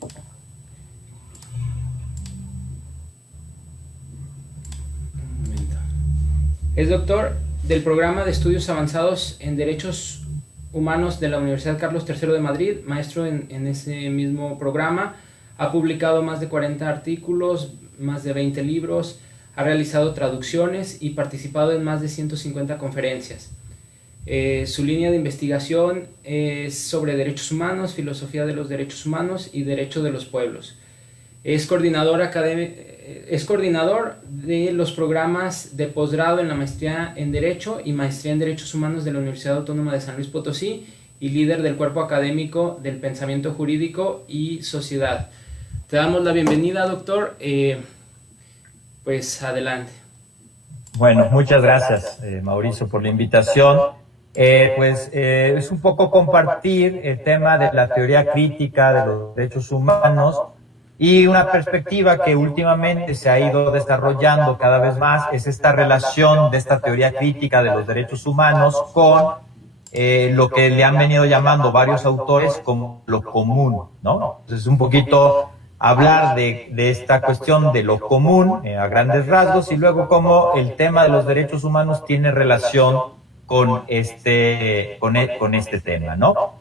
Un momento. Es doctor del programa de estudios avanzados en Derechos Humanos de la Universidad Carlos III de Madrid, maestro en ese mismo programa. Ha publicado más de 40 artículos, más de 20 libros, ha realizado traducciones y participado en más de 150 conferencias. Su línea de investigación es sobre derechos humanos, filosofía de los derechos humanos y derecho de los pueblos. Es coordinador de los programas de posgrado en la maestría en Derecho y maestría en Derechos Humanos de la Universidad Autónoma de San Luis Potosí y líder del cuerpo académico del pensamiento jurídico y sociedad. Te damos la bienvenida, doctor. Pues adelante. Bueno, muchas gracias, Mauricio, por la invitación. Es un poco compartir el tema de la teoría crítica de los derechos humanos y una perspectiva que últimamente se ha ido desarrollando cada vez más es esta relación de esta teoría crítica de los derechos humanos con lo que le han venido llamando varios autores como lo común, ¿no? Entonces, un poquito hablar de esta cuestión de lo común a grandes rasgos y luego cómo el tema de los derechos humanos tiene relación con este tema, ¿no?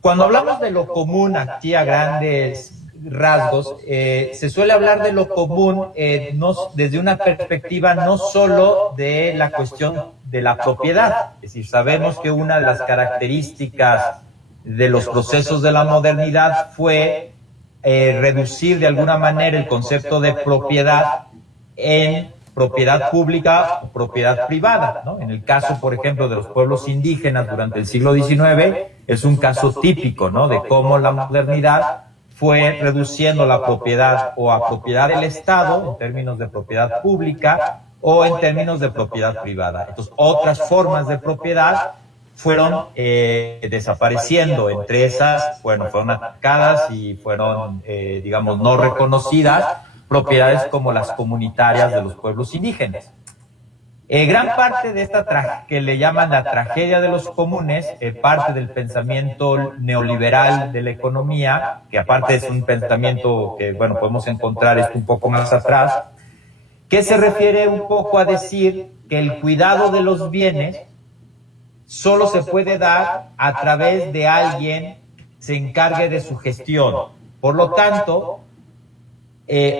Cuando hablamos de lo común aquí a grandes rasgos, se suele hablar de lo común desde una perspectiva no solo de la cuestión de la propiedad. Es decir, sabemos que una de las características de los procesos de la modernidad fue reducir de alguna manera el concepto de propiedad en propiedad pública o propiedad privada, ¿no? En el caso, por ejemplo, de los pueblos indígenas durante el siglo XIX, es un caso típico, ¿no? De cómo la modernidad fue reduciendo la propiedad o a propiedad del Estado, en términos de propiedad pública, o en términos de propiedad privada. Entonces, otras formas de propiedad fueron desapareciendo. Entre esas, bueno, fueron atacadas y fueron, digamos, no reconocidas propiedades como las comunitarias de los pueblos indígenas. Gran parte de esta que le llaman la tragedia de los comunes, parte del pensamiento neoliberal de la economía, que aparte es un pensamiento que, bueno, podemos encontrar esto un poco más atrás, que se refiere un poco a decir que el cuidado de los bienes solo se puede dar a través de alguien que se encargue de su gestión. Por lo tanto,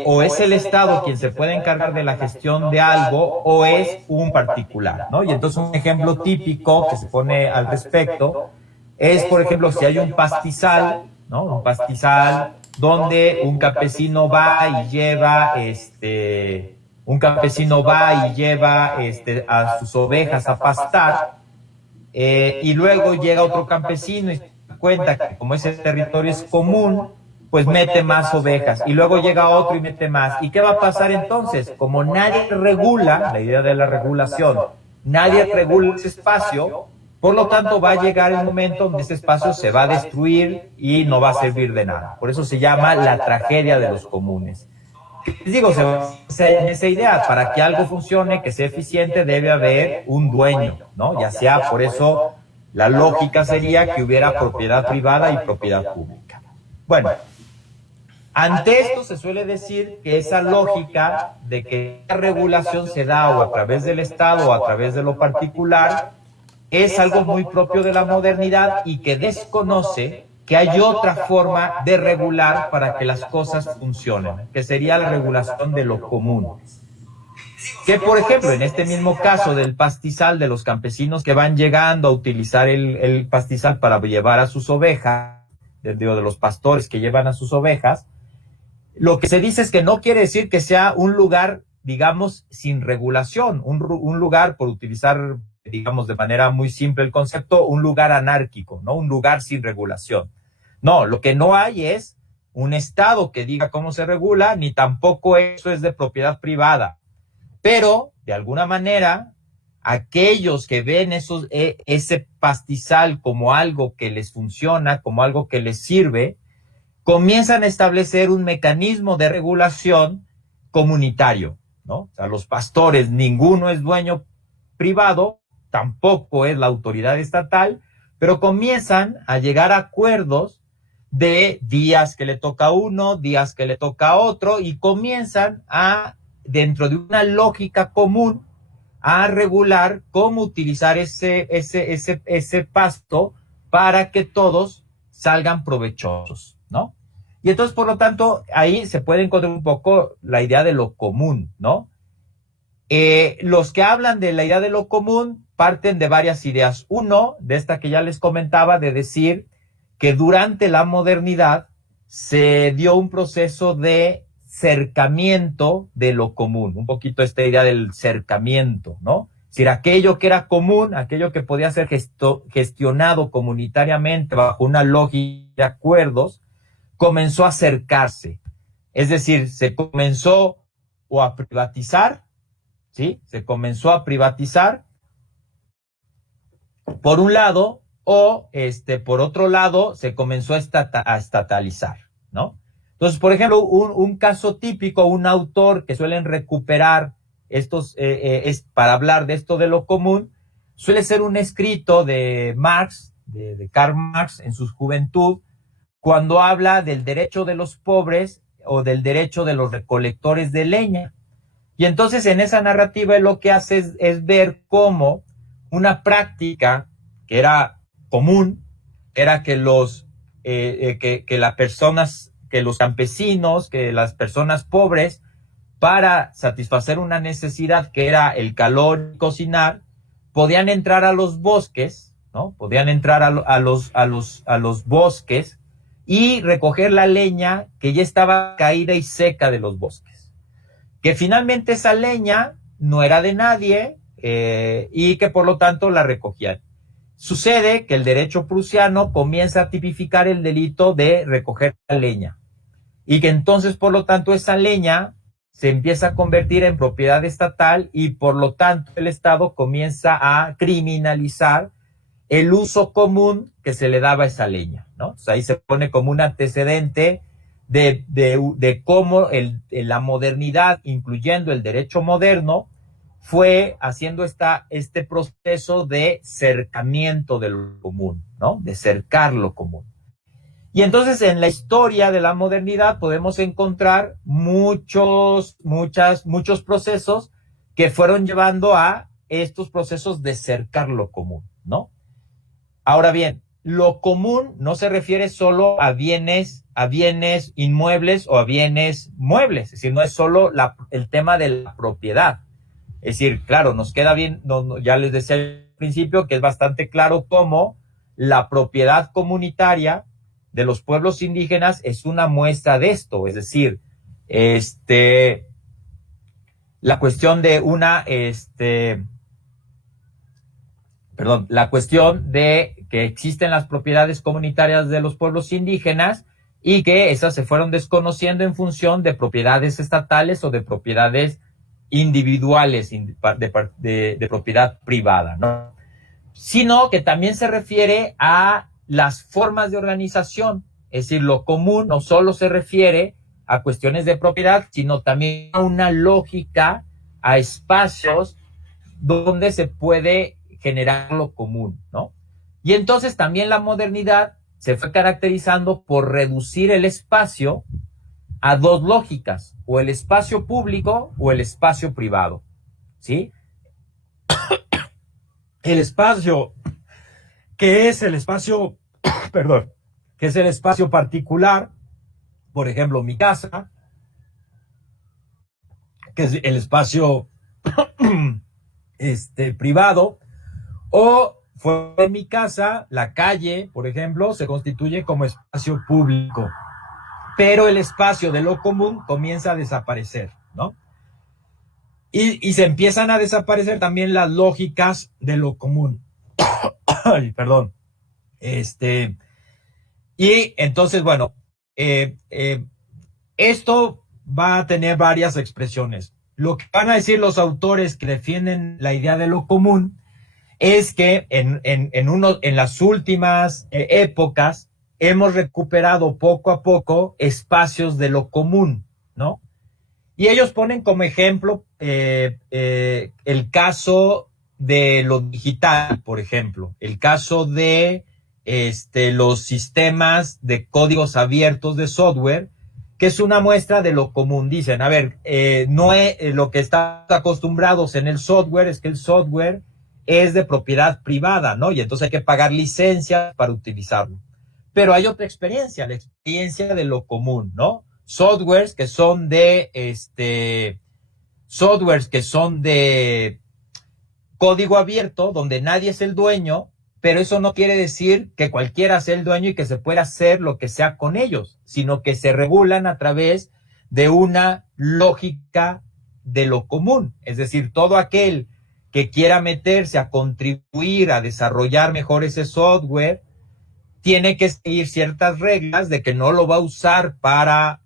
o es el Estado quien se puede encargar de la gestión de algo o es un particular, ¿no? Y entonces un ejemplo típico que se pone al respecto es, por ejemplo, si hay un pastizal, ¿no? Un pastizal donde un campesino va y lleva a sus ovejas a pastar, y luego llega otro campesino y se da cuenta que como ese territorio es común, pues mete más ovejas, y luego llega otro y mete más. ¿Y qué va a pasar entonces? Como nadie regula, la idea de la regulación, nadie regula ese espacio, por lo tanto va a llegar el momento donde ese espacio se va a destruir y no va a servir de nada. Por eso se llama la tragedia de los comunes. Les digo, esa idea, para que algo funcione, que sea eficiente, debe haber un dueño, ¿no? Ya sea, por eso, la lógica sería que hubiera propiedad privada y propiedad pública. Bueno, ante esto se suele decir que esa lógica de que la regulación se da o a través del Estado o a través de lo particular es algo muy propio de la modernidad y que desconoce que hay otra forma de regular para que las cosas funcionen, que sería la regulación de lo común. Que, por ejemplo, en este mismo caso del pastizal, de los campesinos que van llegando a utilizar el pastizal para llevar a sus ovejas, de los pastores que llevan a sus ovejas, lo que se dice es que no quiere decir que sea un lugar, digamos, sin regulación, un lugar, por utilizar, digamos, de manera muy simple el concepto, un lugar anárquico, ¿no? Un lugar sin regulación. No, lo que no hay es un Estado que diga cómo se regula, ni tampoco eso es de propiedad privada. Pero, de alguna manera, aquellos que ven ese pastizal como algo que les funciona, como algo que les sirve, comienzan a establecer un mecanismo de regulación comunitario, ¿no? O sea, los pastores, ninguno es dueño privado, tampoco es la autoridad estatal, pero comienzan a llegar a acuerdos de días que le toca a uno, días que le toca a otro, y comienzan a, dentro de una lógica común, a regular cómo utilizar ese pasto para que todos salgan provechosos, ¿no? Y entonces, por lo tanto, ahí se puede encontrar un poco la idea de lo común, ¿no? Los que hablan de la idea de lo común parten de varias ideas. Uno, de esta que ya les comentaba, de decir que durante la modernidad se dio un proceso de cercamiento de lo común, un poquito esta idea del cercamiento, ¿no? Es decir, aquello que era común, aquello que podía ser gestionado comunitariamente bajo una lógica de acuerdos, comenzó a acercarse. Es decir, se comenzó o a privatizar, ¿sí? Se comenzó a privatizar, por un lado, o por otro lado, se comenzó a estatalizar, ¿no? Entonces, por ejemplo, un caso típico, un autor que suelen recuperar estos, para hablar de esto de lo común, suele ser un escrito de Marx, de Karl Marx, en su juventud, cuando habla del derecho de los pobres o del derecho de los recolectores de leña. Y entonces en esa narrativa lo que hace es ver cómo una práctica que era común era que que los campesinos, que las personas pobres, para satisfacer una necesidad que era el calor y cocinar, podían entrar a los bosques, ¿no? Podían entrar a los bosques y recoger la leña que ya estaba caída y seca de los bosques. Que finalmente esa leña no era de nadie y que por lo tanto la recogían. Sucede que el derecho prusiano comienza a tipificar el delito de recoger la leña y que entonces por lo tanto esa leña se empieza a convertir en propiedad estatal y por lo tanto el Estado comienza a criminalizar el uso común que se le daba a esa leña, ¿no? O sea, ahí se pone como un antecedente de cómo la modernidad, incluyendo el derecho moderno, fue haciendo este proceso de cercamiento de lo común, ¿no? De cercar lo común. Y entonces en la historia de la modernidad podemos encontrar muchos procesos que fueron llevando a estos procesos de cercar lo común, ¿no? Ahora bien, lo común no se refiere solo a bienes inmuebles o a bienes muebles, es decir, no es solo el tema de la propiedad. Es decir, claro, nos queda bien, ya les decía al principio que es bastante claro cómo la propiedad comunitaria de los pueblos indígenas es una muestra de esto, es decir, la cuestión de la cuestión de que existen las propiedades comunitarias de los pueblos indígenas y que esas se fueron desconociendo en función de propiedades estatales o de propiedades individuales, de propiedad privada, ¿no? Sino que también se refiere a las formas de organización, es decir, lo común no solo se refiere a cuestiones de propiedad, sino también a una lógica, a espacios donde se puede generar lo común, ¿no? Y entonces también la modernidad se fue caracterizando por reducir el espacio a dos lógicas, o el espacio público o el espacio privado, ¿sí? El espacio que es el espacio, perdón, que es el espacio particular, por ejemplo, mi casa, que es el espacio privado, o fuera de mi casa, la calle, por ejemplo, se constituye como espacio público. Pero el espacio de lo común comienza a desaparecer, ¿no? Y se empiezan a desaparecer también las lógicas de lo común. Ay, perdón. Y entonces, bueno, esto va a tener varias expresiones. Lo que van a decir los autores que defienden la idea de lo común es que en las últimas épocas hemos recuperado poco a poco espacios de lo común, ¿no? Y ellos ponen como ejemplo el caso de lo digital, por ejemplo, el caso de los sistemas de códigos abiertos de software, que es una muestra de lo común. Dicen, a ver, no es lo que están acostumbrados en el software, es que el software es de propiedad privada, ¿no? Y entonces hay que pagar licencias para utilizarlo. Pero hay otra experiencia, la experiencia de lo común, ¿no? Softwares que son de código abierto, donde nadie es el dueño, pero eso no quiere decir que cualquiera sea el dueño y que se pueda hacer lo que sea con ellos, sino que se regulan a través de una lógica de lo común. Es decir, todo aquel que quiera meterse a contribuir a desarrollar mejor ese software, tiene que seguir ciertas reglas de que no lo va a usar para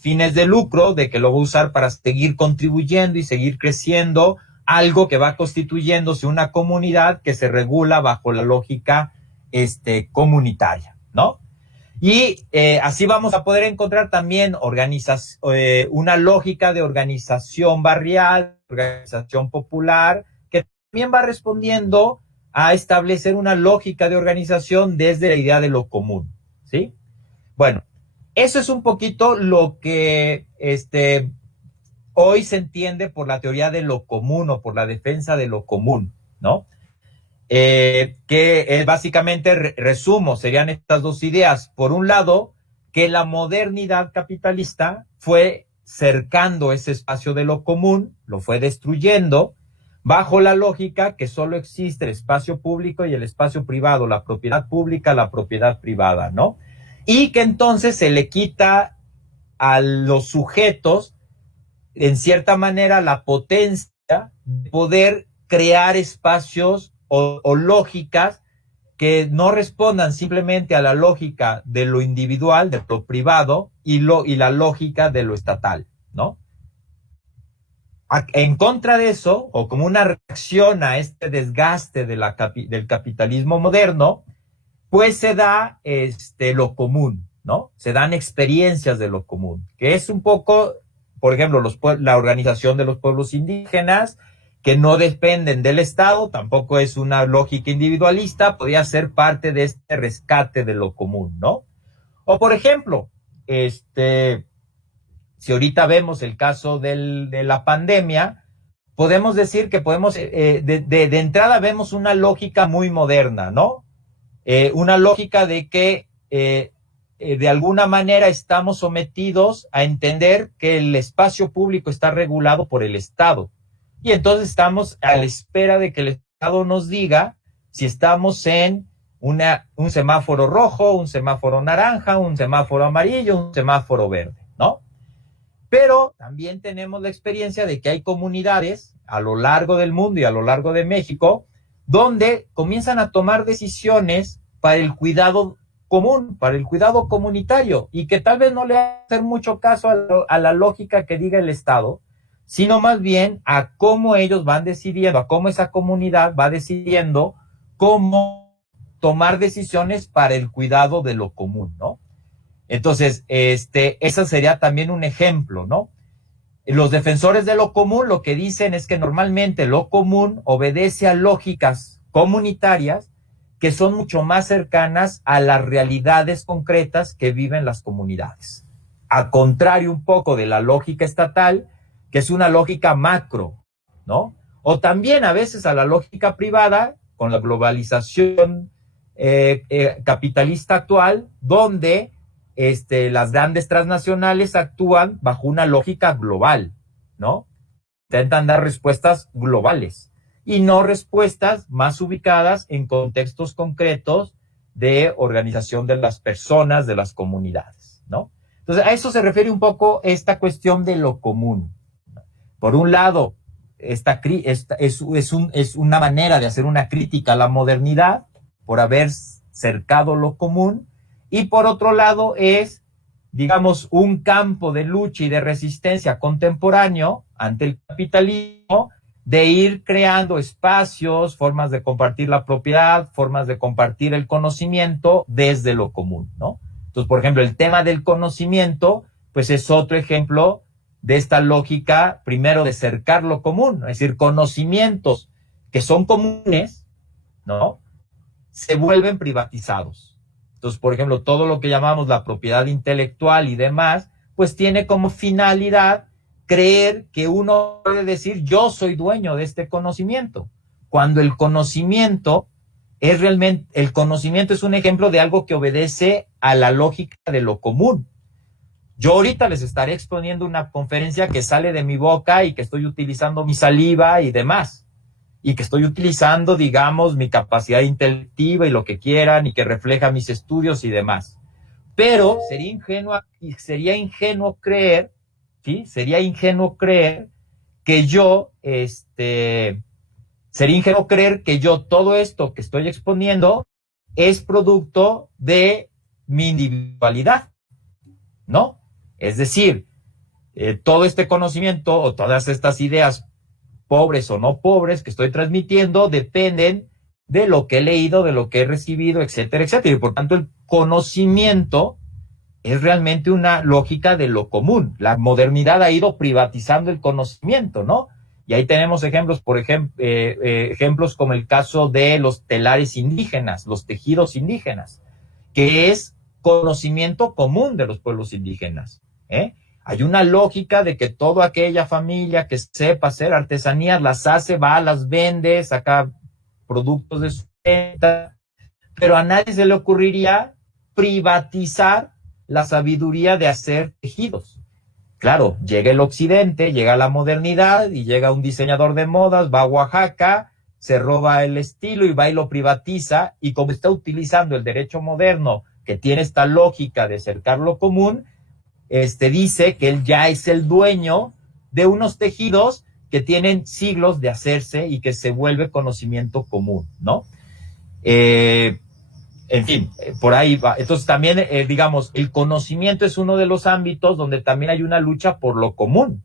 fines de lucro, de que lo va a usar para seguir contribuyendo y seguir creciendo, algo que va constituyéndose una comunidad que se regula bajo la lógica comunitaria, ¿no? Y así vamos a poder encontrar también una lógica de organización barrial, organización popular, que también va respondiendo a establecer una lógica de organización desde la idea de lo común, ¿sí? Bueno, eso es un poquito lo que hoy se entiende por la teoría de lo común o por la defensa de lo común, ¿no? Que básicamente, resumo, serían estas dos ideas. Por un lado, que la modernidad capitalista fue cercando ese espacio de lo común, lo fue destruyendo, bajo la lógica que solo existe el espacio público y el espacio privado, la propiedad pública, la propiedad privada, ¿no? Y que entonces se le quita a los sujetos, en cierta manera, la potencia de poder crear espacios o lógicas que no respondan simplemente a la lógica de lo individual, de lo privado, y la lógica de lo estatal, ¿no? En contra de eso, o como una reacción a este desgaste del capitalismo moderno, pues se da lo común, ¿no? Se dan experiencias de lo común, que es un poco, por ejemplo, la organización de los pueblos indígenas, que no dependen del Estado, tampoco es una lógica individualista, podría ser parte de este rescate de lo común, ¿no? O, por ejemplo, si ahorita vemos el caso de la pandemia, podemos decir que de entrada vemos una lógica muy moderna, ¿no? Una lógica de que de alguna manera estamos sometidos a entender que el espacio público está regulado por el Estado. Y entonces estamos a la espera de que el Estado nos diga si estamos en un semáforo rojo, un semáforo naranja, un semáforo amarillo, un semáforo verde, ¿no? Pero también tenemos la experiencia de que hay comunidades a lo largo del mundo y a lo largo de México donde comienzan a tomar decisiones para el cuidado común, para el cuidado comunitario, y que tal vez no le hacen mucho caso a la lógica que diga el Estado, sino más bien a cómo ellos van decidiendo, a cómo esa comunidad va decidiendo cómo tomar decisiones para el cuidado de lo común, ¿no? Entonces, ese sería también un ejemplo, ¿no? Los defensores de lo común lo que dicen es que normalmente lo común obedece a lógicas comunitarias que son mucho más cercanas a las realidades concretas que viven las comunidades. A contrario un poco de la lógica estatal, que es una lógica macro, ¿no? O también a veces a la lógica privada, con la globalización capitalista actual, donde las grandes transnacionales actúan bajo una lógica global, ¿no? Intentan dar respuestas globales y no respuestas más ubicadas en contextos concretos de organización de las personas, de las comunidades, ¿no? Entonces, a eso se refiere un poco esta cuestión de lo común. Por un lado, es una manera de hacer una crítica a la modernidad por haber cercado lo común, y por otro lado es, digamos, un campo de lucha y de resistencia contemporáneo ante el capitalismo, de ir creando espacios, formas de compartir la propiedad, formas de compartir el conocimiento desde lo común, ¿no? Entonces, por ejemplo, el tema del conocimiento, pues es otro ejemplo de esta lógica, primero de cercar lo común, es decir, conocimientos que son comunes, ¿no? se vuelven privatizados. Entonces, por ejemplo, todo lo que llamamos la propiedad intelectual y demás, pues tiene como finalidad creer que uno puede decir yo soy dueño de este conocimiento, cuando el conocimiento es un ejemplo de algo que obedece a la lógica de lo común. Yo ahorita les estaré exponiendo una conferencia que sale de mi boca y que estoy utilizando mi saliva y demás, y que estoy utilizando, digamos, mi capacidad intelectiva y lo que quieran, y que refleja mis estudios y demás. Pero sería ingenuo creer, ¿sí? Sería ingenuo creer que todo esto que estoy exponiendo es producto de mi individualidad, ¿no? Es decir, todo este conocimiento o todas estas ideas, pobres o no pobres, que estoy transmitiendo, dependen de lo que he leído, de lo que he recibido, etcétera, etcétera. Y por tanto, el conocimiento es realmente una lógica de lo común. La modernidad ha ido privatizando el conocimiento, ¿no? Y ahí tenemos ejemplos, por ejemplo, ejemplos como el caso de los telares indígenas, los tejidos indígenas, que es conocimiento común de los pueblos indígenas, ¿eh? Hay una lógica de que toda aquella familia que sepa hacer artesanías las hace, va, las vende, saca productos de su venta, pero a nadie se le ocurriría privatizar la sabiduría de hacer tejidos. Claro, llega el occidente, llega la modernidad y llega un diseñador de modas, va a Oaxaca, se roba el estilo y va y lo privatiza, y como está utilizando el derecho moderno que tiene esta lógica de cercar lo común, dice que él ya es el dueño de unos tejidos que tienen siglos de hacerse y que se vuelve conocimiento común, ¿no? En fin, por ahí va. Entonces también, digamos, el conocimiento es uno de los ámbitos donde también hay una lucha por lo común.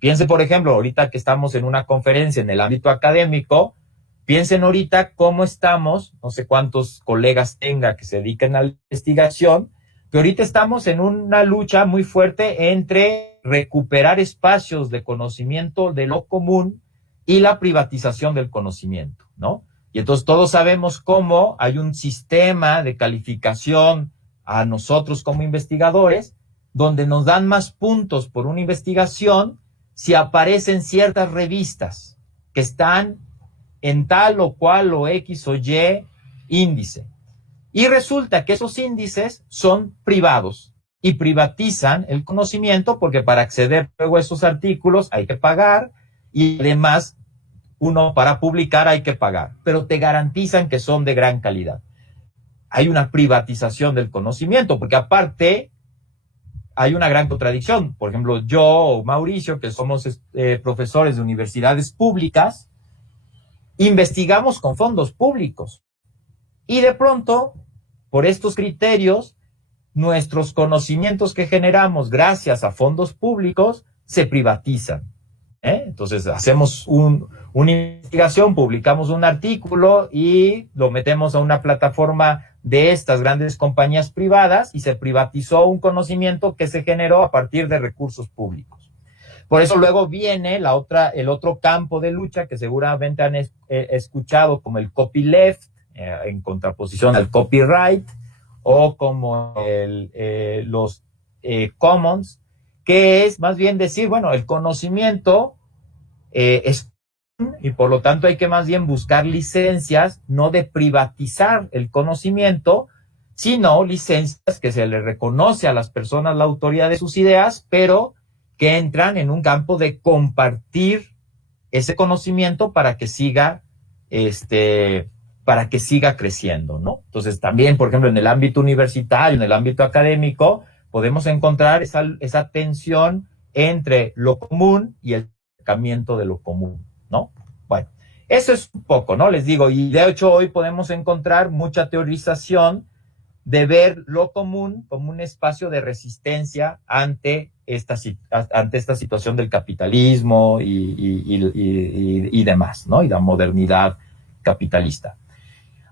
Piensen, por ejemplo, ahorita que estamos en una conferencia en el ámbito académico, piensen ahorita cómo estamos, no sé cuántos colegas tenga que se dediquen a la investigación, pero ahorita estamos en una lucha muy fuerte entre recuperar espacios de conocimiento de lo común y la privatización del conocimiento, ¿no? Y entonces todos sabemos cómo hay un sistema de calificación a nosotros como investigadores, donde nos dan más puntos por una investigación si aparecen ciertas revistas que están en tal o cual o X o Y índice. Y resulta que esos índices son privados y privatizan el conocimiento, porque para acceder luego a esos artículos hay que pagar, y además uno para publicar hay que pagar, pero te garantizan que son de gran calidad. Hay una privatización del conocimiento, porque aparte hay una gran contradicción. Por ejemplo, yo o Mauricio, que somos profesores de universidades públicas, investigamos con fondos públicos. Y de pronto, por estos criterios, nuestros conocimientos que generamos gracias a fondos públicos se privatizan. Entonces hacemos una investigación, publicamos un artículo y lo metemos a una plataforma de estas grandes compañías privadas y se privatizó un conocimiento que se generó a partir de recursos públicos. Por eso luego viene el otro campo de lucha que seguramente han escuchado, como el copyleft, en contraposición al copyright, o como los commons, que es más bien decir, bueno, el conocimiento es, y por lo tanto hay que más bien buscar licencias, no de privatizar el conocimiento, sino licencias que se le reconoce a las personas la autoría de sus ideas, pero que entran en un campo de compartir ese conocimiento para que siga creciendo, ¿no? Entonces también, por ejemplo, en el ámbito universitario, en el ámbito académico, podemos encontrar esa tensión entre lo común y el acercamiento de lo común, ¿no? Bueno, eso es un poco, ¿no? Les digo, y de hecho hoy podemos encontrar mucha teorización de ver lo común como un espacio de resistencia ante esta situación del capitalismo y demás, ¿no? Y la modernidad capitalista.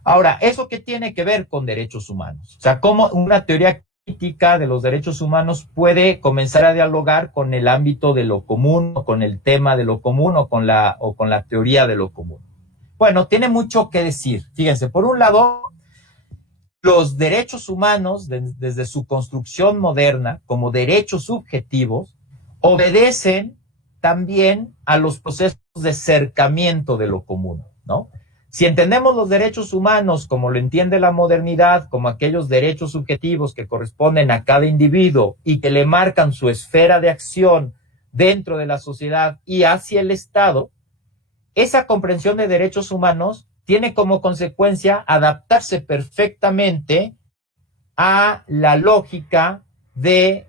Ahora, ¿eso qué tiene que ver con derechos humanos? O sea, ¿cómo una teoría crítica de los derechos humanos puede comenzar a dialogar con el ámbito de lo común, o con el tema de lo común, o con la teoría de lo común? Bueno, tiene mucho que decir. Fíjense, por un lado, los derechos humanos, desde su construcción moderna, como derechos subjetivos, obedecen también a los procesos de cercamiento de lo común, ¿no? Si entendemos los derechos humanos como lo entiende la modernidad, como aquellos derechos subjetivos que corresponden a cada individuo y que le marcan su esfera de acción dentro de la sociedad y hacia el Estado, esa comprensión de derechos humanos tiene como consecuencia adaptarse perfectamente a la lógica de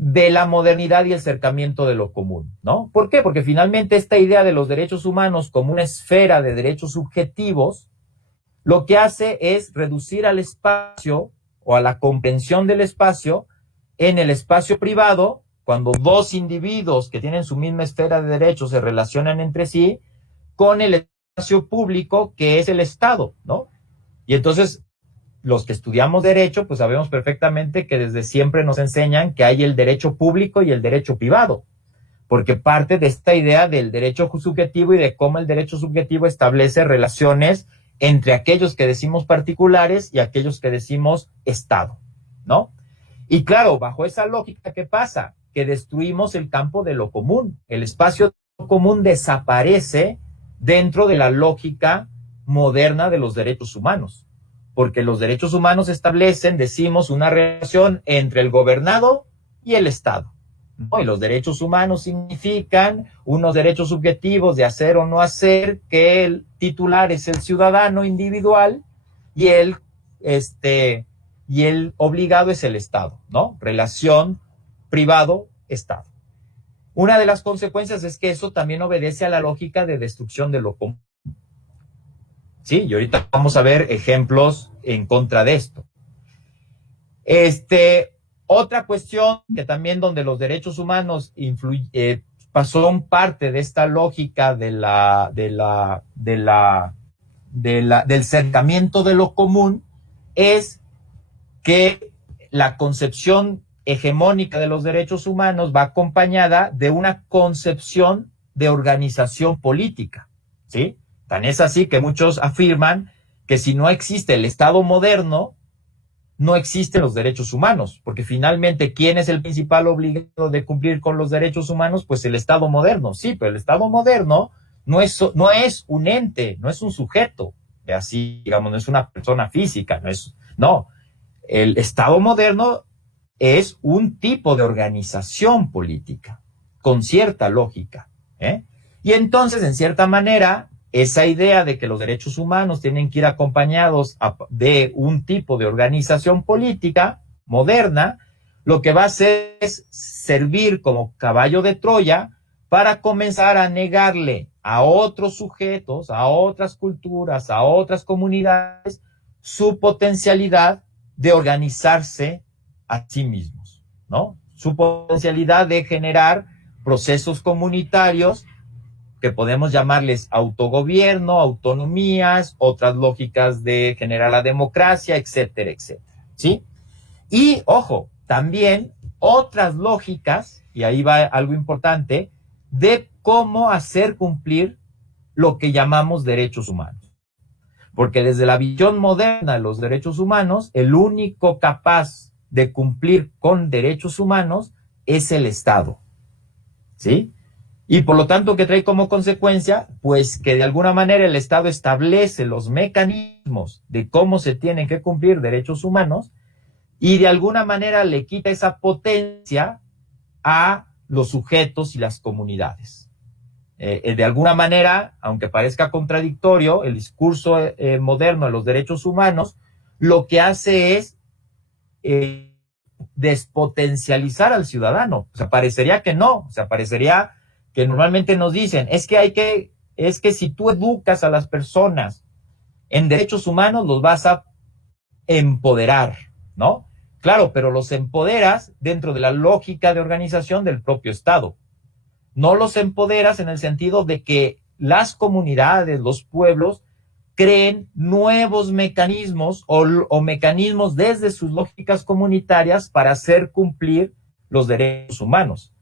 de la modernidad y el acercamiento de lo común, ¿no? ¿Por qué? Porque finalmente esta idea de los derechos humanos como una esfera de derechos subjetivos, lo que hace es reducir al espacio o a la comprensión del espacio en el espacio privado, cuando dos individuos que tienen su misma esfera de derechos se relacionan entre sí, con el espacio público que es el Estado, ¿no? Y entonces, los que estudiamos derecho, pues sabemos perfectamente que desde siempre nos enseñan que hay el derecho público y el derecho privado, porque parte de esta idea del derecho subjetivo y de cómo el derecho subjetivo establece relaciones entre aquellos que decimos particulares y aquellos que decimos Estado, ¿no? Y claro, bajo esa lógica, ¿qué pasa? Que destruimos el campo de lo común. El espacio común desaparece dentro de la lógica moderna de los derechos humanos, porque los derechos humanos establecen, decimos, una relación entre el gobernado y el Estado, ¿no? Y los derechos humanos significan unos derechos subjetivos de hacer o no hacer, que el titular es el ciudadano individual y el obligado es el Estado, ¿no? Relación privado-Estado. Una de las consecuencias es que eso también obedece a la lógica de destrucción de lo común. Sí, y ahorita vamos a ver ejemplos en contra de esto. Otra cuestión que también donde los derechos humanos son parte de esta lógica del cercamiento de lo común es que la concepción hegemónica de los derechos humanos va acompañada de una concepción de organización política, ¿sí? Tan es así que muchos afirman que si no existe el Estado moderno, no existen los derechos humanos, porque finalmente, ¿quién es el principal obligado de cumplir con los derechos humanos? Pues el Estado moderno, sí, pero el Estado moderno no es un ente, no es un sujeto, así, digamos, no es una persona física, no. El Estado moderno es un tipo de organización política, con cierta lógica, ¿eh? Y entonces, en cierta manera, esa idea de que los derechos humanos tienen que ir acompañados de un tipo de organización política moderna, lo que va a hacer es servir como caballo de Troya para comenzar a negarle a otros sujetos, a otras culturas, a otras comunidades, su potencialidad de organizarse a sí mismos, ¿no? Su potencialidad de generar procesos comunitarios que podemos llamarles autogobierno, autonomías, otras lógicas de generar la democracia, etcétera, etcétera, ¿sí? Y, ojo, también otras lógicas, y ahí va algo importante, de cómo hacer cumplir lo que llamamos derechos humanos. Porque desde la visión moderna de los derechos humanos, el único capaz de cumplir con derechos humanos es el Estado, ¿sí? Y por lo tanto, ¿qué trae como consecuencia? Pues que de alguna manera el Estado establece los mecanismos de cómo se tienen que cumplir derechos humanos y de alguna manera le quita esa potencia a los sujetos y las comunidades. De alguna manera, aunque parezca contradictorio, el discurso moderno de los derechos humanos lo que hace es despotencializar al ciudadano. O sea, parecería que no, o sea, parecería que normalmente nos dicen, es que si tú educas a las personas en derechos humanos, los vas a empoderar, ¿no? Claro, pero los empoderas dentro de la lógica de organización del propio Estado. No los empoderas en el sentido de que las comunidades, los pueblos, creen nuevos mecanismos o mecanismos desde sus lógicas comunitarias para hacer cumplir los derechos humanos,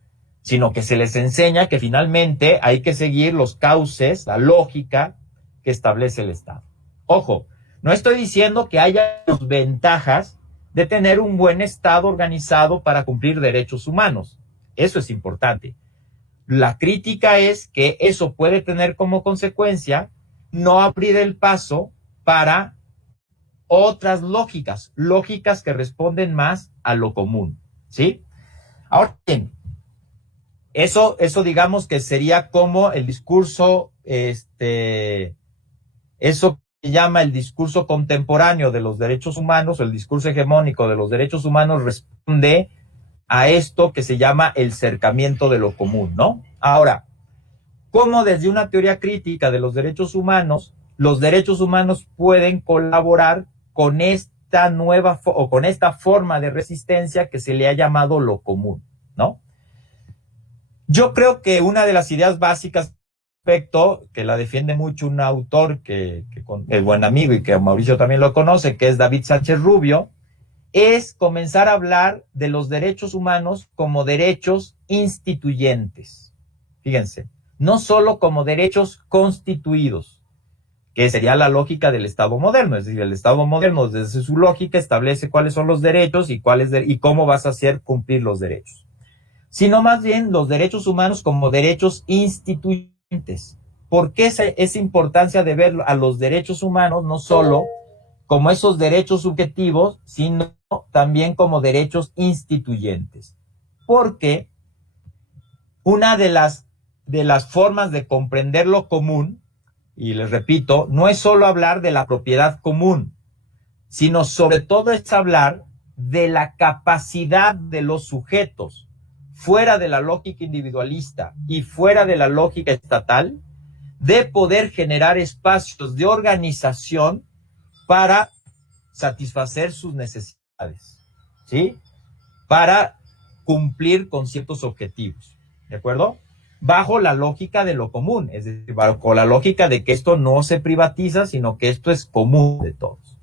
sino que se les enseña que finalmente hay que seguir los cauces, la lógica que establece el Estado. Ojo, no estoy diciendo que haya ventajas de tener un buen Estado organizado para cumplir derechos humanos. Eso es importante. La crítica es que eso puede tener como consecuencia no abrir el paso para otras lógicas que responden más a lo común, ¿sí? Ahora bien, eso digamos que sería como el discurso, eso que se llama el discurso contemporáneo de los derechos humanos, o el discurso hegemónico de los derechos humanos responde a esto que se llama el cercamiento de lo común, ¿no? Ahora, ¿cómo desde una teoría crítica de los derechos humanos pueden colaborar con esta nueva o con esta forma de resistencia que se le ha llamado lo común, ¿no? Yo creo que una de las ideas básicas respecto, que la defiende mucho un autor que es buen amigo y que Mauricio también lo conoce, que es David Sánchez Rubio, es comenzar a hablar de los derechos humanos como derechos instituyentes. Fíjense, no solo como derechos constituidos, que sería la lógica del Estado moderno. Es decir, el Estado moderno desde su lógica establece cuáles son los derechos y cómo vas a hacer cumplir los derechos, sino más bien los derechos humanos como derechos instituyentes. ¿Por qué esa importancia de ver a los derechos humanos no solo como esos derechos subjetivos, sino también como derechos instituyentes? Porque una de las formas de comprender lo común, y les repito, no es solo hablar de la propiedad común, sino sobre todo es hablar de la capacidad de los sujetos, fuera de la lógica individualista y fuera de la lógica estatal, de poder generar espacios de organización para satisfacer sus necesidades, ¿sí? Para cumplir con ciertos objetivos, ¿de acuerdo? Bajo la lógica de lo común, es decir, bajo la lógica de que esto no se privatiza, sino que esto es común de todos.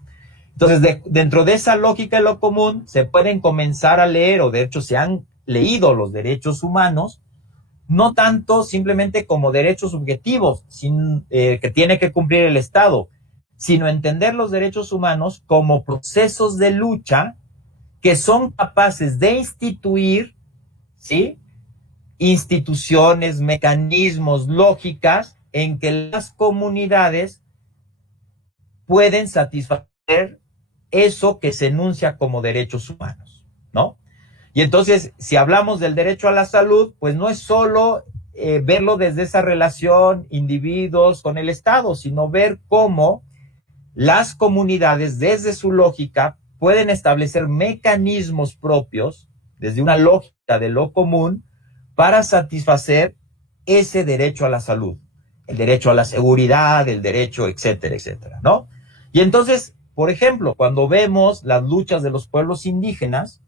Entonces, dentro de esa lógica de lo común, se pueden comenzar a leer, o de hecho se han leído los derechos humanos, no tanto simplemente como derechos subjetivos que tiene que cumplir el Estado, sino entender los derechos humanos como procesos de lucha que son capaces de instituir, ¿sí?, instituciones, mecanismos, lógicas en que las comunidades pueden satisfacer eso que se enuncia como derechos humanos, ¿no? Y entonces, si hablamos del derecho a la salud, pues no es solo verlo desde esa relación individuos con el Estado, sino ver cómo las comunidades, desde su lógica, pueden establecer mecanismos propios, desde una lógica de lo común, para satisfacer ese derecho a la salud, el derecho a la seguridad, el derecho, etcétera, etcétera, ¿no? Y entonces, por ejemplo, cuando vemos las luchas de los pueblos indígenas,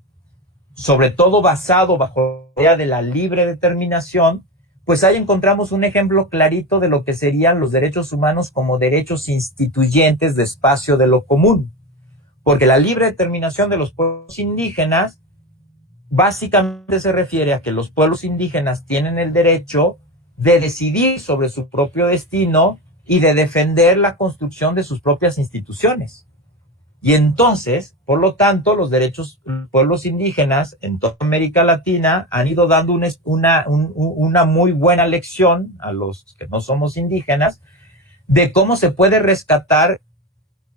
sobre todo basado bajo la idea de la libre determinación, pues ahí encontramos un ejemplo clarito de lo que serían los derechos humanos como derechos instituyentes de espacio de lo común. Porque la libre determinación de los pueblos indígenas básicamente se refiere a que los pueblos indígenas tienen el derecho de decidir sobre su propio destino y de defender la construcción de sus propias instituciones. Y entonces, por lo tanto, los pueblos indígenas en toda América Latina han ido dando una muy buena lección a los que no somos indígenas de cómo se puede rescatar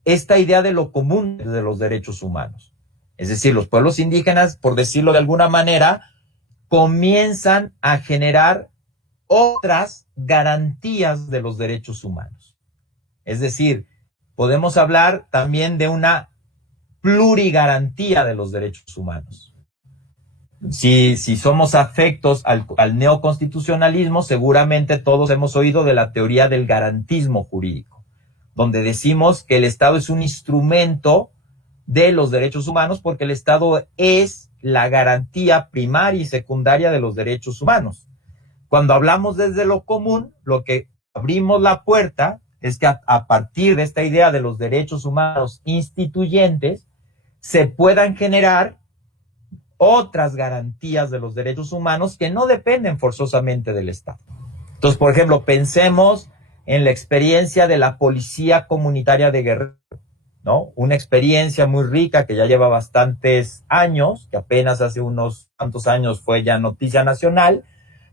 esta idea de lo común de los derechos humanos. Es decir, los pueblos indígenas, por decirlo de alguna manera, comienzan a generar otras garantías de los derechos humanos. Es decir, podemos hablar también de una plurigarantía de los derechos humanos. Si somos afectos al neoconstitucionalismo, seguramente todos hemos oído de la teoría del garantismo jurídico, donde decimos que el Estado es un instrumento de los derechos humanos porque el Estado es la garantía primaria y secundaria de los derechos humanos. Cuando hablamos desde lo común, lo que abrimos la puerta es que a partir de esta idea de los derechos humanos instituyentes se puedan generar otras garantías de los derechos humanos que no dependen forzosamente del Estado. Entonces, por ejemplo, pensemos en la experiencia de la Policía Comunitaria de Guerrero, ¿no? Una experiencia muy rica que ya lleva bastantes años, que apenas hace unos cuantos años fue ya noticia nacional,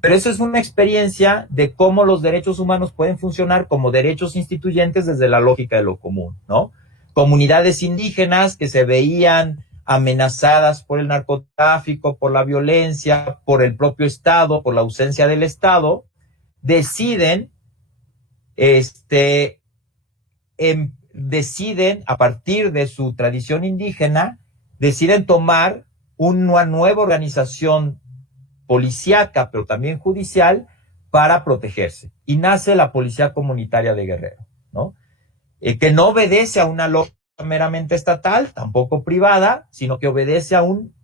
pero eso es una experiencia de cómo los derechos humanos pueden funcionar como derechos instituyentes desde la lógica de lo común, ¿no? Comunidades indígenas que se veían amenazadas por el narcotráfico, por la violencia, por el propio Estado, por la ausencia del Estado, deciden deciden, a partir de su tradición indígena, deciden tomar una nueva organización policíaca, pero también judicial, para protegerse. Y nace la Policía Comunitaria de Guerrero, ¿no? Que no obedece a una lógica meramente estatal, tampoco privada, sino que obedece a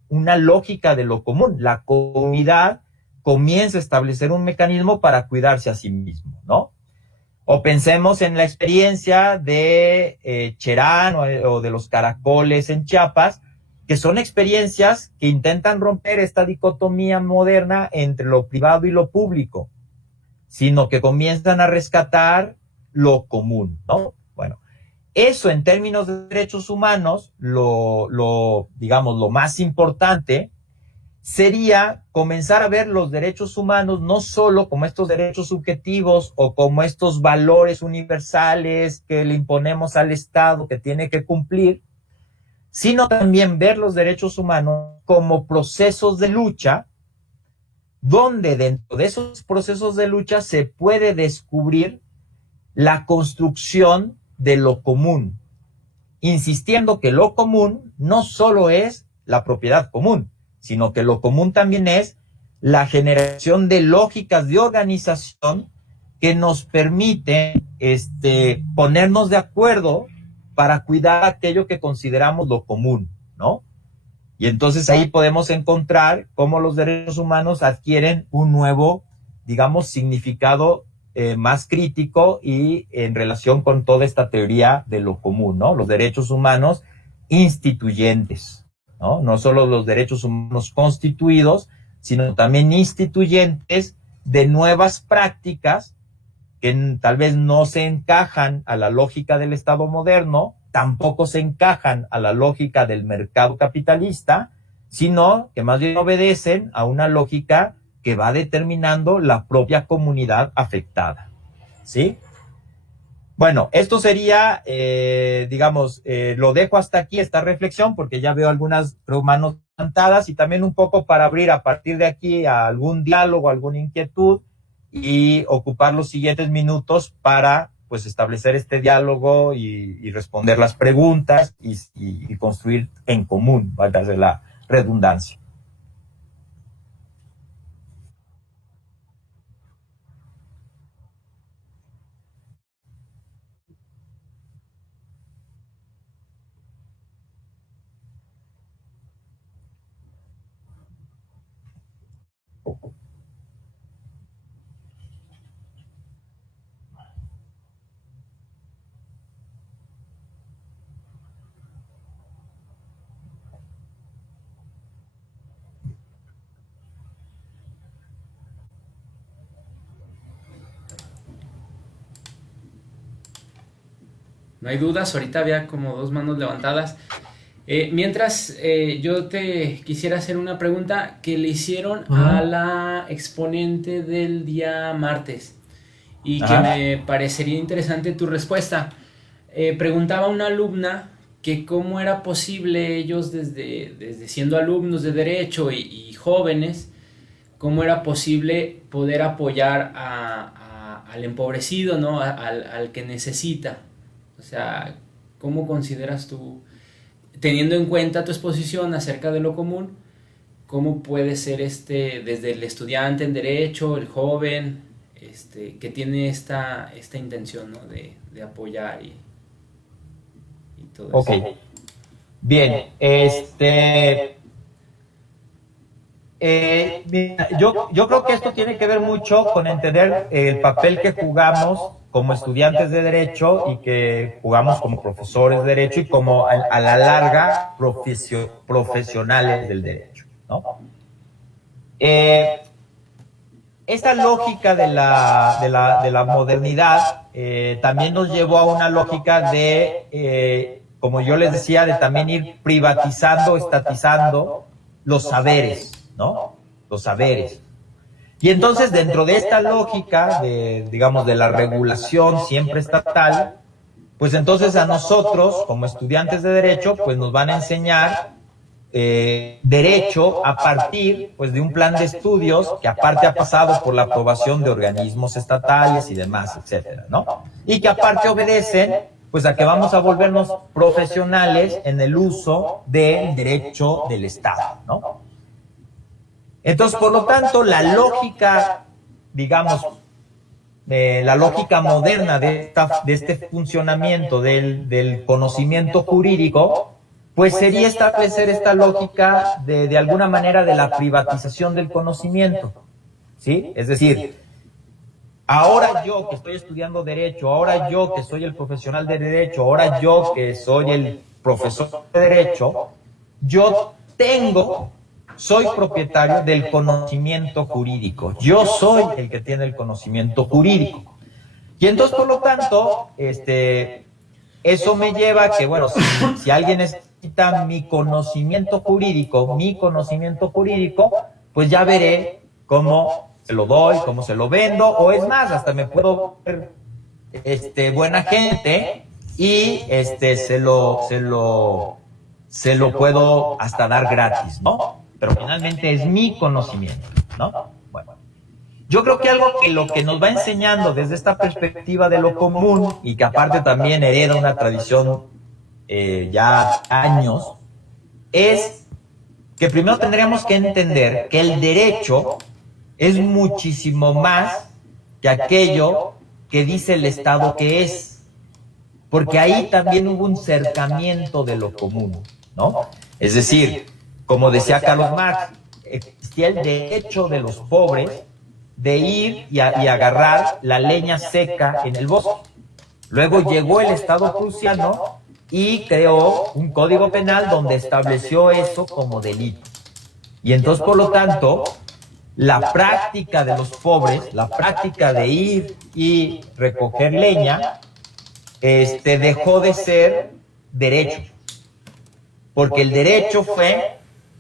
una lógica de lo común. La comunidad comienza a establecer un mecanismo para cuidarse a sí mismo, ¿no? O pensemos en la experiencia de Cherán o de los caracoles en Chiapas, que son experiencias que intentan romper esta dicotomía moderna entre lo privado y lo público, sino que comienzan a rescatar lo común, ¿no? Bueno, eso en términos de derechos humanos, digamos, lo más importante sería comenzar a ver los derechos humanos no solo como estos derechos subjetivos o como estos valores universales que le imponemos al Estado que tiene que cumplir, sino también ver los derechos humanos como procesos de lucha, donde dentro de esos procesos de lucha se puede descubrir la construcción de lo común, insistiendo que lo común no solo es la propiedad común, sino que lo común también es la generación de lógicas de organización que nos permiten ponernos de acuerdo para cuidar aquello que consideramos lo común, ¿no? Y entonces ahí podemos encontrar cómo los derechos humanos adquieren un nuevo, digamos, significado más crítico y en relación con toda esta teoría de lo común, ¿no? Los derechos humanos instituyentes, ¿no? No solo los derechos humanos constituidos, sino también instituyentes de nuevas prácticas que tal vez no se encajan a la lógica del Estado moderno, tampoco se encajan a la lógica del mercado capitalista, sino que más bien obedecen a una lógica que va determinando la propia comunidad afectada, ¿sí? Bueno, esto sería, lo dejo hasta aquí, esta reflexión, porque ya veo algunas manos levantadas y también un poco para abrir a partir de aquí a algún diálogo, alguna inquietud y ocupar los siguientes minutos para, pues, establecer este diálogo y responder las preguntas y construir en común, valga la redundancia. No hay dudas, ahorita había como dos manos levantadas. Mientras yo te quisiera hacer una pregunta que le hicieron a la exponente del día martes y que me parecería interesante tu respuesta. Preguntaba una alumna que cómo era posible ellos desde siendo alumnos de derecho y jóvenes, cómo era posible poder apoyar al empobrecido, ¿no? al que necesita. O sea, ¿cómo consideras tú, teniendo en cuenta tu exposición acerca de lo común, cómo puede ser desde el estudiante en derecho, el joven, que tiene esta intención, ¿no? de apoyar y todo eso? Ok, bien, yo creo que esto tiene que ver mucho con entender el papel que jugamos como estudiantes de derecho y que jugamos como profesores de derecho y como a la larga profesionales del derecho, ¿no? Esta lógica de la modernidad también nos llevó a una lógica de, como yo les decía, de también ir privatizando, estatizando los saberes, ¿no? Los saberes. Y entonces, dentro de esta lógica digamos, de la regulación siempre estatal, pues entonces a nosotros, como estudiantes de Derecho, pues nos van a enseñar Derecho a partir, pues, de un plan de estudios que aparte ha pasado por la aprobación de organismos estatales y demás, etcétera, ¿no? Y que aparte obedecen, pues, a que vamos a volvernos profesionales en el uso del derecho del Estado, ¿no? Entonces, por lo tanto, la lógica, digamos, la lógica moderna de este funcionamiento del conocimiento jurídico, pues sería establecer esta lógica de alguna manera de la privatización del conocimiento, ¿sí? Es decir, ahora yo que estoy estudiando Derecho, ahora yo que soy el profesional de Derecho, ahora yo que soy el profesor de Derecho, yo soy propietario del conocimiento jurídico. Yo soy el que tiene el conocimiento jurídico. Y entonces, por lo tanto, eso me lleva a que, bueno, si alguien necesita mi conocimiento jurídico, pues ya veré cómo se lo doy, cómo se lo vendo, o es más, hasta me puedo ver buena gente y se lo puedo hasta dar gratis, ¿no? Pero finalmente es mi conocimiento, ¿no? Bueno, yo creo que algo que lo que nos va enseñando desde esta perspectiva de lo común, y que aparte también hereda una tradición ya años, es que primero tendríamos que entender que el derecho es muchísimo más que aquello que dice el Estado que es, porque ahí también hubo un cercamiento de lo común, ¿no? Es decir, como decía Carlos Marx, existía el derecho de los pobres de ir y agarrar la leña seca en el bosque. Luego llegó el Estado prusiano y creó un código penal donde estableció eso como delito. Y entonces, por lo tanto, la práctica de los pobres, la práctica de ir y recoger leña, dejó de ser derecho. Porque el derecho fue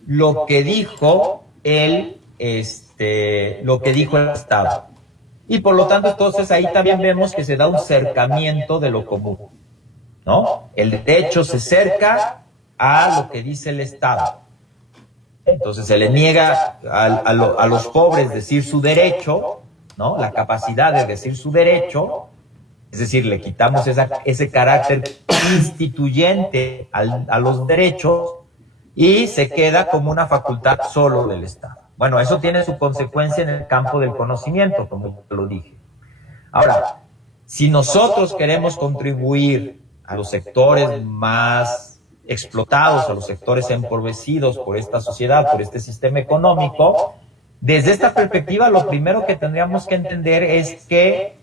lo que dijo el Estado. Y por lo tanto, entonces ahí también vemos que se da un cercamiento de lo común, ¿no? El derecho se cerca a lo que dice el Estado. Entonces se le niega a los pobres decir su derecho, ¿no? La capacidad de decir su derecho, es decir, le quitamos ese carácter instituyente a los derechos y se queda como una facultad solo del Estado. Bueno, eso tiene su consecuencia en el campo del conocimiento, como yo lo dije. Ahora, si nosotros queremos contribuir a los sectores más explotados, a los sectores empobrecidos por esta sociedad, por este sistema económico, desde esta perspectiva lo primero que tendríamos que entender es que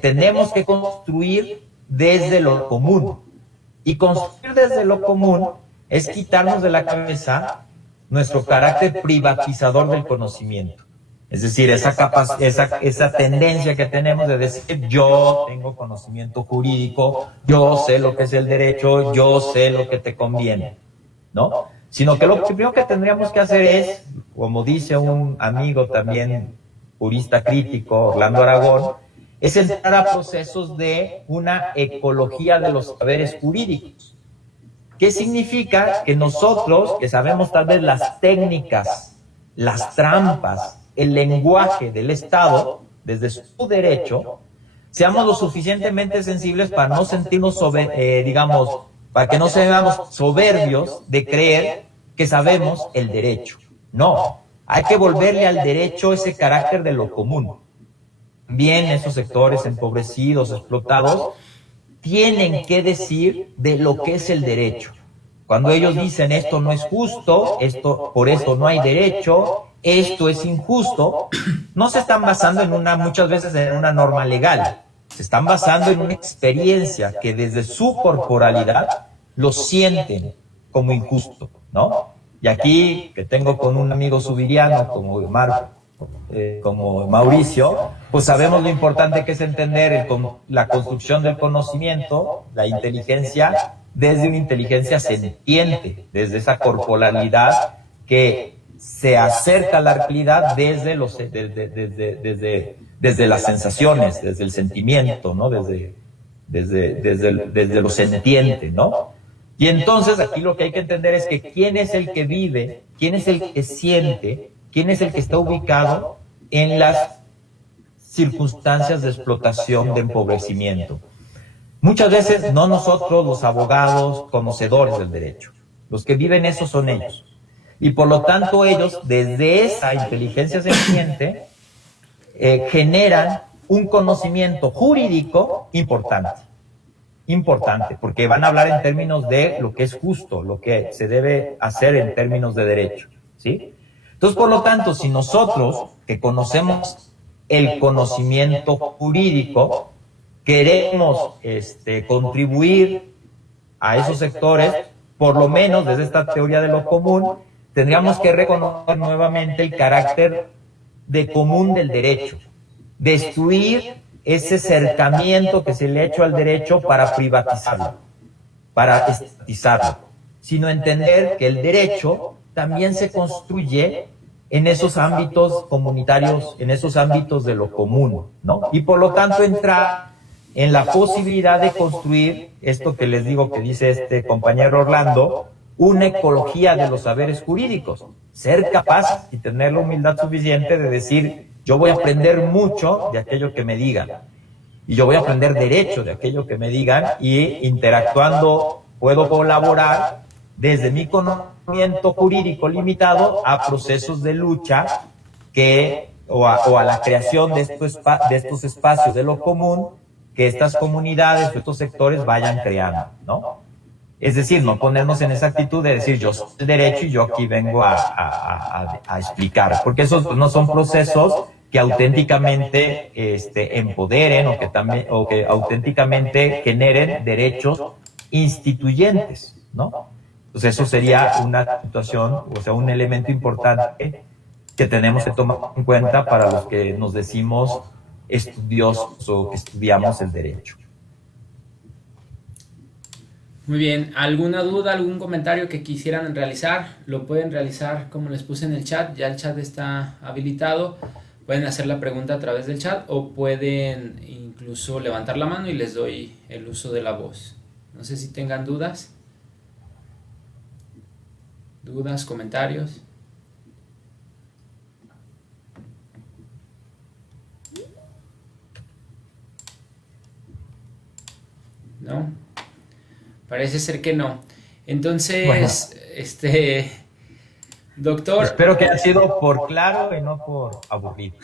tenemos que construir desde lo común. Y construir desde lo común es quitarnos de la cabeza nuestro carácter privatizador del conocimiento. Es decir, esa tendencia que tenemos de decir, yo tengo conocimiento jurídico, yo sé lo que es el derecho, yo sé lo que te conviene, ¿no? Sino que lo primero que tendríamos que hacer es, como dice un amigo también, jurista crítico, Orlando Aragón, es entrar a procesos de una ecología de los saberes jurídicos. ¿Qué significa? Que nosotros, que sabemos tal vez las técnicas, las trampas, el lenguaje del Estado, desde su derecho, seamos lo suficientemente sensibles para no sentirnos, para que no seamos soberbios de creer que sabemos el derecho. No, hay que volverle al derecho ese carácter de lo común. Bien, esos sectores empobrecidos, explotados, tienen que decir de lo que es el derecho. Cuando ellos dicen esto no es justo, por esto no hay derecho, esto es injusto, no se están basando muchas veces en una norma legal, se están basando en una experiencia que desde su corporalidad lo sienten como injusto, ¿no? Y aquí, que tengo con un amigo subiriano como Mauricio, pues sabemos lo importante que es entender la construcción del conocimiento, la inteligencia, desde una inteligencia sentiente, desde esa corporalidad que se acerca a la realidad desde las sensaciones, desde el sentimiento, ¿no? Desde lo sentiente, ¿no? Y entonces aquí lo que hay que entender es que quién es el que vive, quién es el que siente, quién es el que está ubicado en las circunstancias de explotación, de empobrecimiento. Muchas veces no nosotros, los abogados, conocedores del derecho. Los que viven eso son ellos. Y por lo tanto ellos, desde esa inteligencia sentiente, generan un conocimiento jurídico importante, porque van a hablar en términos de lo que es justo, lo que se debe hacer en términos de derecho, ¿sí? Entonces, por lo tanto, si nosotros, que conocemos el conocimiento jurídico, queremos contribuir a esos sectores, por lo menos desde esta teoría de lo común, tendríamos que reconocer nuevamente el carácter de común del derecho, destruir ese cercamiento que se le ha hecho al derecho para privatizarlo, para estatizarlo, sino entender que el derecho también se construye en esos ámbitos comunitarios, en esos ámbitos de lo común, ¿no? Y por lo tanto entrar en la posibilidad de construir esto que les digo que dice este compañero Orlando, una ecología de los saberes jurídicos, ser capaz y tener la humildad suficiente de decir, yo voy a aprender mucho de aquello que me digan, y yo voy a aprender derecho de aquello que me digan, y interactuando puedo colaborar desde mi conocimiento jurídico limitado a procesos de lucha o a la creación de estos espacios de lo común que estas comunidades o estos sectores vayan creando, ¿no? Es decir, no ponernos en esa actitud de decir yo soy el derecho y yo aquí vengo a explicar, porque esos no son procesos que auténticamente empoderen o que auténticamente generen derechos instituyentes, ¿no? Entonces eso sería una situación, o sea, un elemento importante que tenemos que tomar en cuenta para los que nos decimos estudiosos o que estudiamos el derecho. Muy bien, ¿alguna duda, algún comentario que quisieran realizar? Lo pueden realizar como les puse en el chat, ya el chat está habilitado. Pueden hacer la pregunta a través del chat o pueden incluso levantar la mano y les doy el uso de la voz. No sé si tengan dudas. ¿Dudas, comentarios? ¿No? Parece ser que no. Entonces, bueno, doctor... Espero que haya sido por claro y no por aburrido.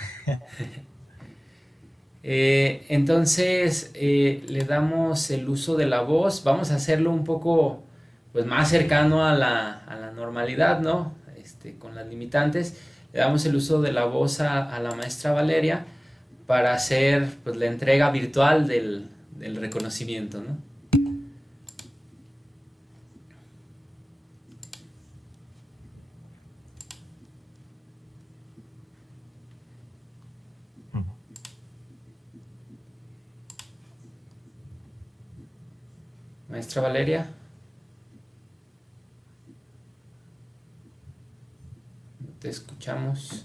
Entonces, le damos el uso de la voz. Vamos a hacerlo un poco pues, más cercano a la normalidad, ¿no? Con las limitantes. Le damos el uso de la voz a la maestra Valeria para hacer pues, la entrega virtual del reconocimiento, ¿no? Maestra Valeria. Te escuchamos.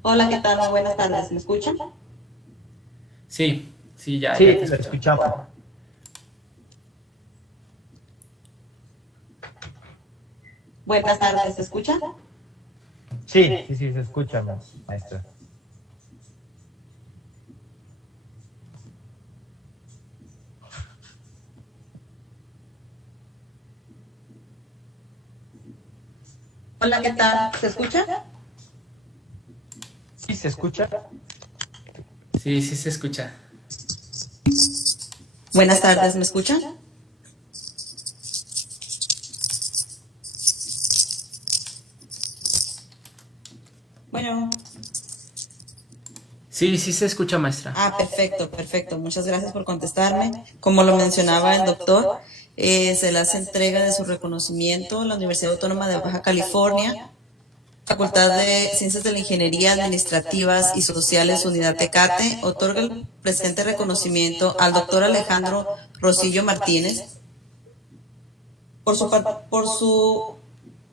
Hola, ¿qué tal? Buenas tardes, ¿me escuchan? Sí, ya te escuchamos. Buenas tardes, ¿se escucha? Sí, se escucha, maestra. Hola, ¿qué tal? ¿Se escucha? Sí, ¿se escucha? Sí, se escucha. Buenas tardes, ¿me escuchan? Bueno, Sí, sí se escucha, maestra. perfecto, perfecto. Muchas gracias por contestarme. Como lo mencionaba el doctor, se le hace entrega de su reconocimiento a la Universidad Autónoma de Baja California, Facultad de Ciencias de la Ingeniería Administrativas y Sociales, Unidad Tecate. Otorga el presente reconocimiento al doctor Alejandro Rosillo Martínez por su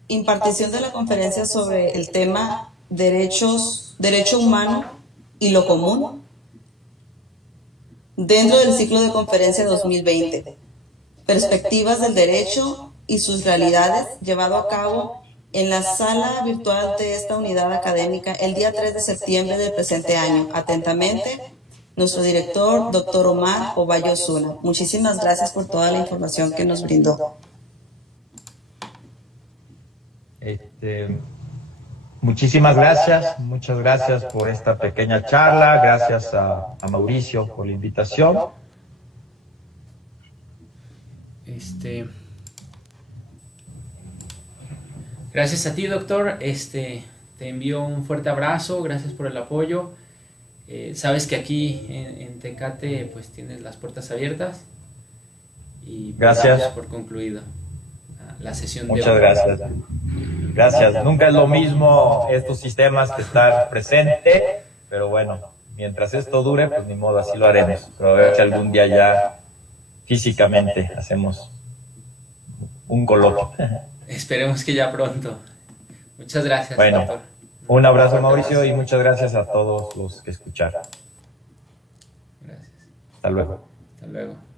impartición de la conferencia sobre el tema derecho humano y lo común dentro del ciclo de conferencia 2020, Perspectivas del Derecho y sus realidades, llevado a cabo en la sala virtual de esta unidad académica el día 3 de septiembre del presente año. Atentamente, nuestro director, doctor Omar Ovalle Osuna. Muchísimas gracias por toda la información que nos brindó. Muchísimas gracias, muchas gracias por esta pequeña charla, gracias a Mauricio por la invitación. Gracias a ti, doctor. Te envío un fuerte abrazo, gracias por el apoyo. Sabes que aquí en Tecate pues tienes las puertas abiertas y gracias. Damos por concluido la sesión de hoy. Muchas gracias. Gracias. Nunca es lo mismo estos sistemas que estar presente, pero bueno, mientras esto dure, pues ni modo, así lo haremos. Pero a ver si algún día ya físicamente hacemos un coloquio. Esperemos que ya pronto. Muchas gracias, bueno, doctor. Un abrazo, Mauricio, y muchas gracias a todos los que escucharon. Gracias. Hasta luego. Hasta luego.